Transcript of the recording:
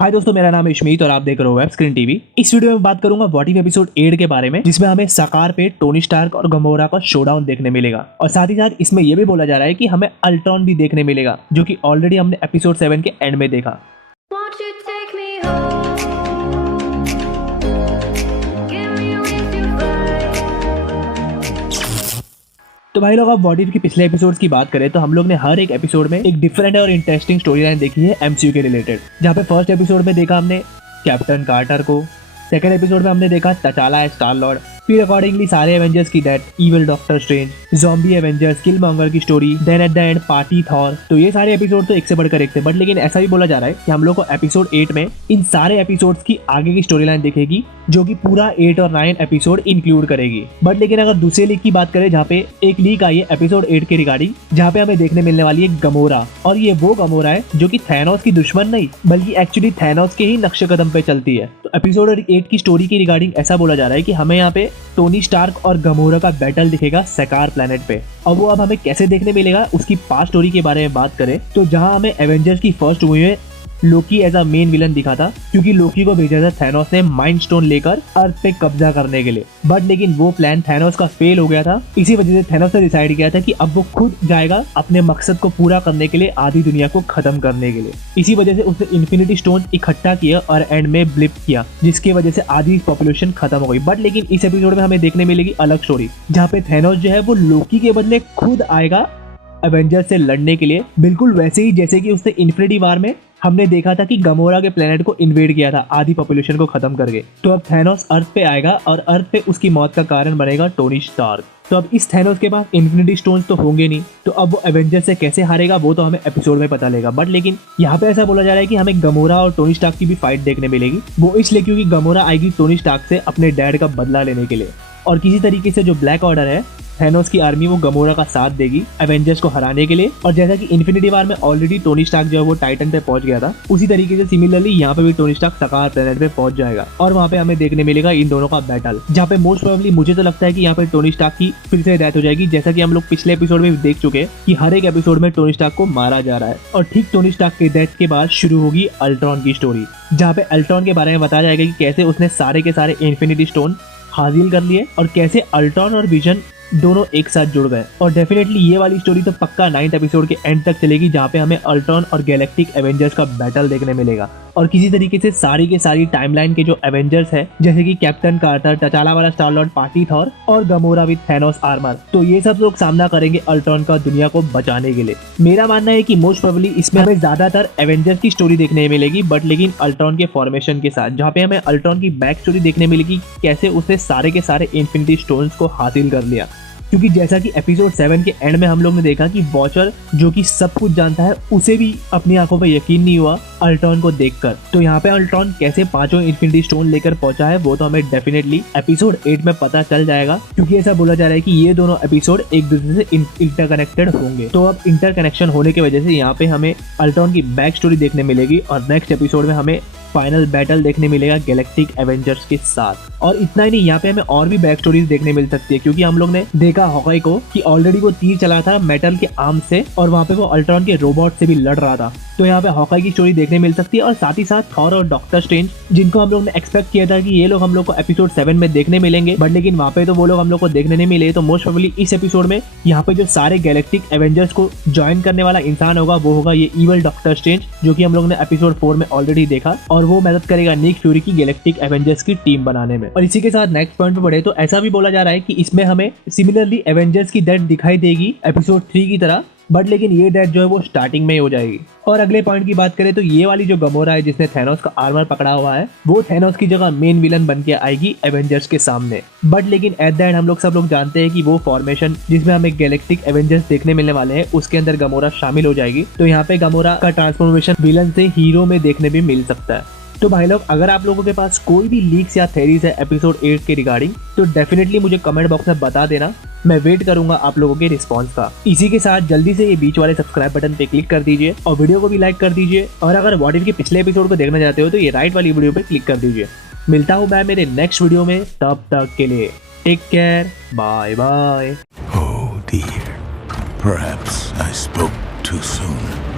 हाय दोस्तों, मेरा नाम है इशमीत और आप देख रहे हो वेब स्क्रीन टीवी। इस वीडियो में बात करूंगा व्हाट इफ एपिसोड 8 के बारे में, जिसमें हमें सकार पे टोनी स्टार्क और गमोरा का शोडाउन देखने मिलेगा। और साथ ही साथ इसमें यह भी बोला जा रहा है कि हमें अल्ट्रॉन भी देखने मिलेगा, जो कि ऑलरेडी हमने एपिसोड 7 के एंड में देखा। Won't you take me home? Give me wings to fly. तो भाई लोग, अब व्हाट इफ के पिछले एपिसोड्स की बात करें तो हम लोग ने हर एक एपिसोड में एक डिफरेंट और इंटरेस्टिंग स्टोरी लाइन देखी है एमसीयू के रिलेटेड। जहाँ पे फर्स्ट एपिसोड में देखा हमने कैप्टन कार्टर को, सेकंड एपिसोड में हमने देखा तचाला स्टार लॉर्ड, फिर अकॉर्डिंगली सारे एवेंजर्स की death, evil Doctor Strange, zombie Avengers, Killmonger की story, then at the end party Thor. तो ये सारे एपिसोड तो एक से बढ़कर एक थे, बट लेकिन ऐसा भी बोला जा रहा है कि हम लोग को एपिसोड 8 में इन सारे एपिसोड्स की आगे की स्टोरी लाइन दिखेगी, जो कि पूरा 8 और 9 एपिसोड इंक्लूड करेगी। बट लेकिन अगर दूसरे लीक की बात करें, जहाँ पे एक लीक आई है एपिसोड 8 के रिगार्डिंग, जहाँ पे हमें देखने मिलने वाली है गमोरा। और ये वो गमोरा है जो कि थैनोस की दुश्मन नहीं, बल्कि एक्चुअली थैनोस के ही नक्शे कदम पे चलती है। तो एपिसोड 8 की स्टोरी की रिगार्डिंग ऐसा बोला जा रहा है कि हमें यहाँ पे टोनी स्टार्क और गमोरा का बैटल दिखेगा सकार प्लेनेट पे। और वो अब हमें कैसे देखने मिलेगा, उसकी पास्ट स्टोरी के बारे में बात करें तो जहां हमें एवेंजर्स की फर्स्ट मूवी में लोकी एज अ मेन विलन दिखा था, क्योंकि लोकी को भेजा था थैनोस ने माइंड स्टोन लेकर अर्थ पे कब्जा करने के लिए। बट लेकिन वो प्लान थैनोस का फेल हो गया था। इसी वजह से थैनोस ने डिसाइड किया था कि अब वो खुद जाएगा अपने मकसद को पूरा करने के लिए, आधी दुनिया को खत्म करने के लिए। इसी वजह से उसने इन्फिनिटी स्टोन इकट्ठा किया और एंड में ब्लिप किया, जिसकी वजह से आधी पॉपुलेशन खत्म हो गई। बट लेकिन इस एपिसोड में हमें देखने मिलेगी अलग स्टोरी, जहाँ पे थैनोस जो है वो लोकी के बदले खुद आएगा एवेंजर्स से लड़ने के लिए, बिल्कुल वैसे ही जैसे कि उसने इन्फिनिटी वार में हमने देखा था कि गमोरा के प्लेनेट को इन्वेड किया था आधी पॉपुलेशन को खत्म करके। तो अब थैनोस अर्थ पे आएगा और अर्थ पे उसकी मौत का कारण बनेगा टोनी स्टार्क। तो अब इस थैनोस के पास इन्फिनिटी स्टोन्स तो होंगे नहीं, तो अब वो एवेंजर्स से कैसे हारेगा वो तो हमें एपिसोड में पता लगेगा। बट लेकिन यहाँ पे ऐसा बोला जा रहा है कि हमें गमोरा और टोनी स्टार्क की भी फाइट देखने मिलेगी। वो इसलिए क्योंकि गमोरा आएगी टोनी स्टार्क से अपने डैड का बदला लेने के लिए, और किसी तरीके से जो ब्लैक ऑर्डर है थैनोस की आर्मी वो गमोरा का साथ देगी एवेंजर्स को हराने के लिए। और जैसा कि इन्फिनिटी वार में ऑलरेडी टोनी स्टार्क जो है वो टाइटन पे पहुंच गया था, उसी तरीके से सिमिलरली यहाँ पे भी टोनी स्टार्क सकार प्लेनेट पे पहुंच जाएगा और वहाँ पे हमें देखने मिलेगा इन दोनों का बैटल, जहाँ पे मोस्ट प्रोबेबली मुझे तो लगता है कि यहाँ पे टोनी स्टार्क की फिर से डेथ हो जाएगी। जैसा कि हम लोग पिछले एपिसोड में देख चुके हैं कि हर एक एपिसोड में टोनी स्टार्क को मारा जा रहा है। और ठीक टोनी स्टार्क के डेथ के बाद शुरू होगी अल्ट्रॉन की स्टोरी, जहाँ पे अल्ट्रॉन के बारे में बताया जाएगा कि कैसे उसने सारे के सारे इन्फिनिटी स्टोन हासिल कर लिए और कैसे अल्ट्रॉन और विजन दोनों एक साथ जुड़ गए। और डेफिनेटली ये वाली स्टोरी तो पक्का 9th एपिसोड के एंड तक चलेगी, जहाँ पे हमें अल्ट्रॉन और गैलेक्टिक एवेंजर्स का बैटल देखने मिलेगा। और किसी तरीके से सारी के सारी टाइमलाइन के जो एवेंजर्स है, जैसे कि कैप्टन कार्टर, तचाला वाला स्टार लॉर्ड, पार्टी थॉर और गमोरा विद थैनोस आर्मर, तो ये सब लोग सामना करेंगे अल्ट्रॉन का दुनिया को बचाने के लिए। मेरा मानना है कि मोस्ट प्रोबेबली इसमें हमें ज्यादातर एवेंजर्स की स्टोरी देखने मिलेगी, बट लेकिन अल्ट्रॉन के फॉर्मेशन के साथ, जहाँ पे हमें अल्ट्रॉन की बैक स्टोरी देखने मिलेगी, कैसे उसने सारे के सारे इन्फिनिटी स्टोन्स को हासिल कर लिया। क्योंकि जैसा कि एपिसोड 7 के एंड में हम लोग ने देखा कि वॉचर जो कि सब कुछ जानता है, उसे भी अपनी आंखों पर यकीन नहीं हुआ अल्ट्रॉन को देखकर। तो यहाँ पे अल्ट्रॉन कैसे पांचों इन्फिनिटी स्टोन लेकर पहुंचा है वो तो हमें डेफिनेटली एपिसोड 8 में पता चल जाएगा, क्योंकि ऐसा बोला जा रहा है कि ये दोनों एपिसोड एक दूसरे से इंटरकनेक्टेड होंगे। तो अब इंटरकनेक्शन होने की वजह से यहाँ पे हमें अल्ट्रॉन की बैक स्टोरी देखने मिलेगी और नेक्स्ट एपिसोड में हमें फाइनल बैटल देखने मिलेगा गैलेक्टिक एवेंजर्स के साथ। और इतना ही नहीं, यहाँ पे हमें और भी बैक स्टोरीज देखने मिल सकती है, क्योंकि हम लोग ने देखा हॉकाई को कि ऑलरेडी वो तीर चला था मेटल के आर्म से और वहाँ पे वो अल्ट्रॉन के रोबोट से भी लड़ रहा था। तो यहाँ पे हॉकाई की स्टोरी देखने मिल सकती है। और साथ ही साथ थॉर और डॉक्टर स्ट्रेंज, जिनको हम लोग ने एक्सपेक्ट किया था कि ये लोग हम लोग को एपिसोड 7 में देखने मिलेंगे, बट लेकिन वहाँ पे तो वो लोग हम लोग को देखने नहीं मिले। तो मोस्ट प्रोबेबली इस एपिसोड में यहाँ पे जो सारे गैलेक्टिक एवेंजर्स को ज्वाइन करने वाला इंसान होगा वो होगा ये इविल डॉक्टर स्ट्रेंज, जो कि हम लोग ने एपिसोड 4 में ऑलरेडी देखा, और वो मदद करेगा निक फ्यूरी की गैलेक्टिक एवेंजर्स की टीम बनाने में। और इसी के साथ नेक्स्ट पॉइंट पे बढ़े तो ऐसा भी बोला जा रहा है कि इसमें हमें सिमिलरली एवेंजर्स की डेथ दिखाई देगी एपिसोड 3 की तरह, बट लेकिन ये डेथ जो है वो स्टार्टिंग में ही हो जाएगी। और अगले पॉइंट की बात करें तो ये वाली जो गमोरा है जिसने थैनोस का आर्मर पकड़ा हुआ है, वो थैनोस की जगह मेन विलन बन के आएगी एवेंजर्स के सामने। बट लेकिन एट द एंड हम लोग सब लोग जानते हैं कि वो फॉर्मेशन जिसमें हमें गैलेक्टिक एवेंजर्स देखने मिलने वाले हैं, उसके अंदर गमोरा शामिल हो जाएगी। तो यहाँ पे गमोरा का ट्रांसफॉर्मेशन विलन से हीरो में देखने भी मिल सकता है। तो भाई लोग, अगर आप लोगों के पास कोई भी लीक्स या थेरीज है एपिसोड 8 के रिगार्डिंग, तो डेफिनेटली मुझे कमेंट बॉक्स में बता देना। मैं वेट करूंगा आप लोगों के रिस्पांस का। इसी के साथ जल्दी से ये बीच वाले सब्सक्राइब बटन पे क्लिक कर दीजिए और वीडियो को भी लाइक कर दीजिए। और अगर व्हाट इफ के पिछले एपिसोड को देखना चाहते हो तो ये राइट वाली वीडियो पे क्लिक कर दीजिए। मिलता हूँ मैं मेरे नेक्स्ट वीडियो में, तब तक के लिए take care, bye bye. Oh dear. Perhaps I spoke too soon.